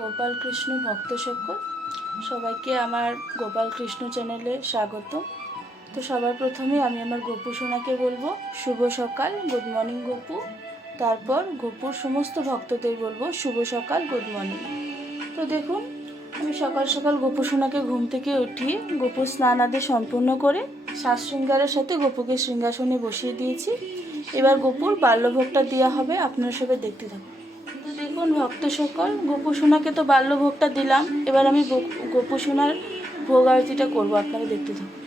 গোপাল কৃষ্ণ ভক্ত সকল সবাইকে আমার গোপাল কৃষ্ণ চ্যানেলে স্বাগত। তো সবার প্রথমে আমি আমার গপু সোনাকে বলবো শুভ সকাল, গুড মর্নিং গপু। তারপর গপুর সমস্ত ভক্তদের বলবো শুভ সকাল, গুড মর্নিং। তো দেখুন, আমি সকাল সকাল গপু সোনাকে ঘুম থেকে উঠিয়ে গপুর স্নান আদি সম্পূর্ণ করে সাজ শৃঙ্গারের সাথে গপুকে সিংহাসনে বসিয়ে দিয়েছি। এবার গপুর বাল্যভোগটা দেওয়া হবে, আপনারা সবাই দেখতে থাকুন। তো দেখুন ভক্ত সকল, গপু সোনাকে তো বাল্যভোগটা দিলাম, এবার আমি গপু সোনার ভোগ আরতিটা করবো, আপনারা দেখতে থাকুন।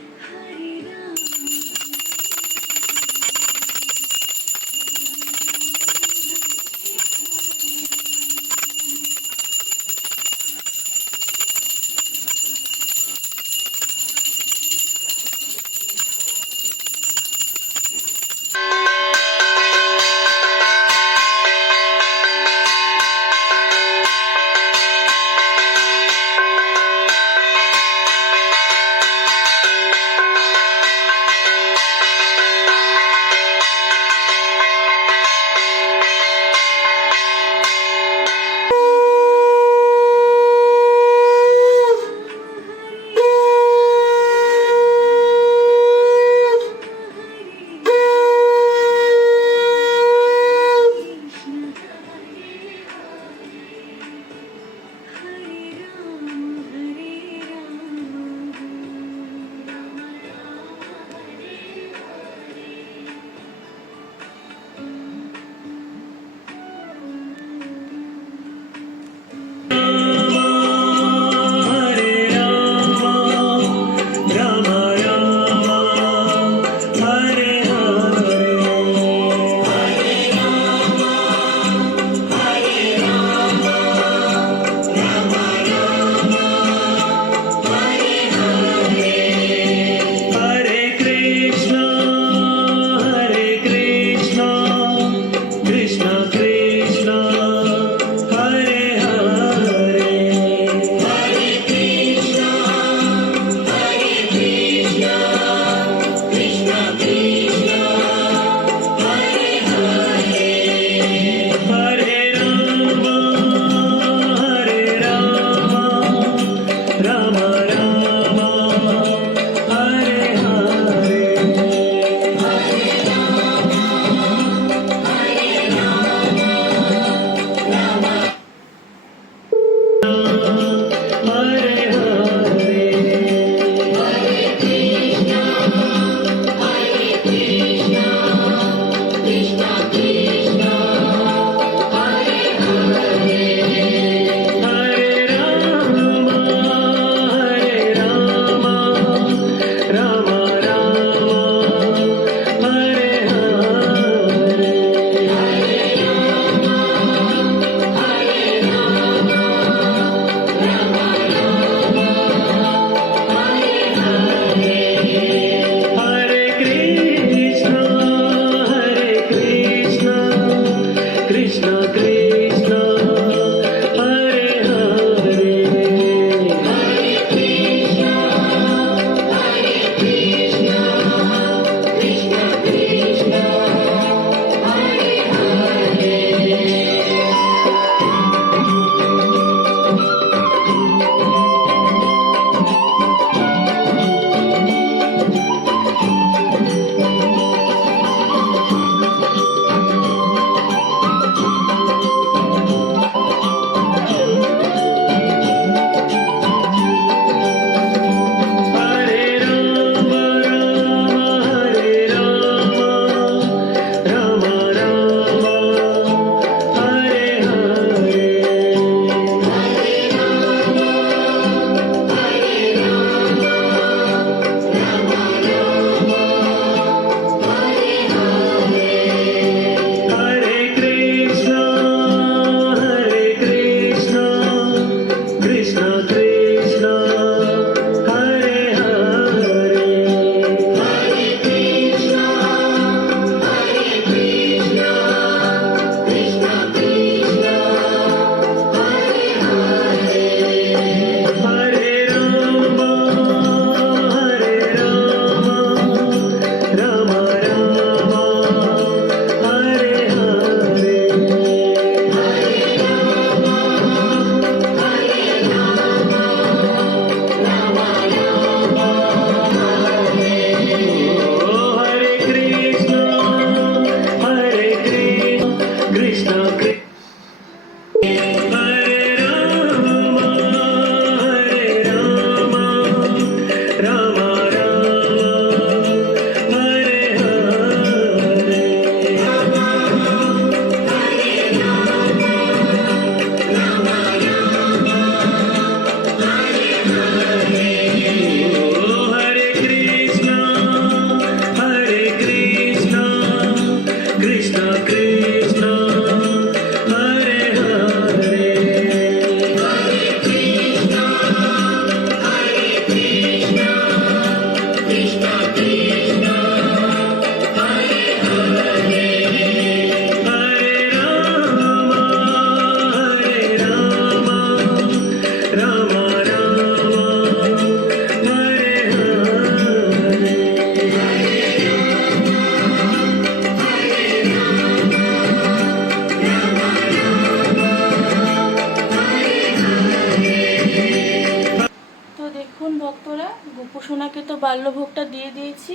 গোপুসোনাকে তো বাল্যভোগটা দিয়ে দিয়েছি,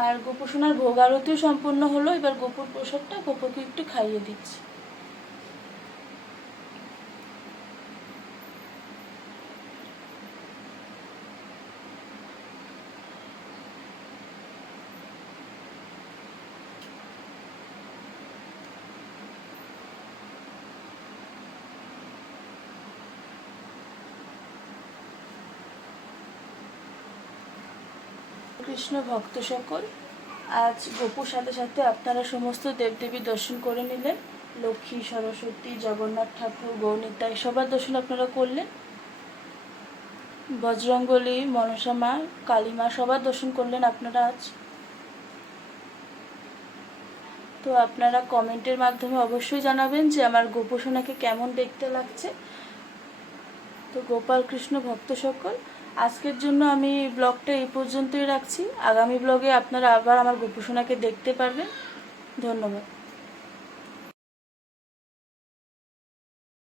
আর গোপুসোনার ভোগ আরতিও সম্পূর্ণ হলো। এবার গোপুর প্রসাদটা গোপুকে একটু খাইয়ে দিচ্ছি। কৃষ্ণ ভক্ত সকল, আজ গোপুর সাথে সাথে আপনারা সমস্ত দেবদেবী দর্শন করে নিলেন। লক্ষ্মী, সরস্বতী, জগন্নাথ ঠাকুর, গৌনিতাই সবার দর্শন আপনারা করলেন। বজরঙ্গলী, মনসা মা, কালী মা সবার দর্শন করলেন আপনারা আজ। তো আপনারা কমেন্টের মাধ্যমে অবশ্যই জানাবেন যে আমার গোপুসোনাকে কেমন দেখতে লাগছে। তো গোপাল কৃষ্ণ ভক্ত সকল, আজকের জন্য আমি ব্লগটা এই পর্যন্তই রাখছি। আগামী ব্লগে আপনারা আবার আমার গোপুসোনাকে দেখতে পারবেন। ধন্যবাদ।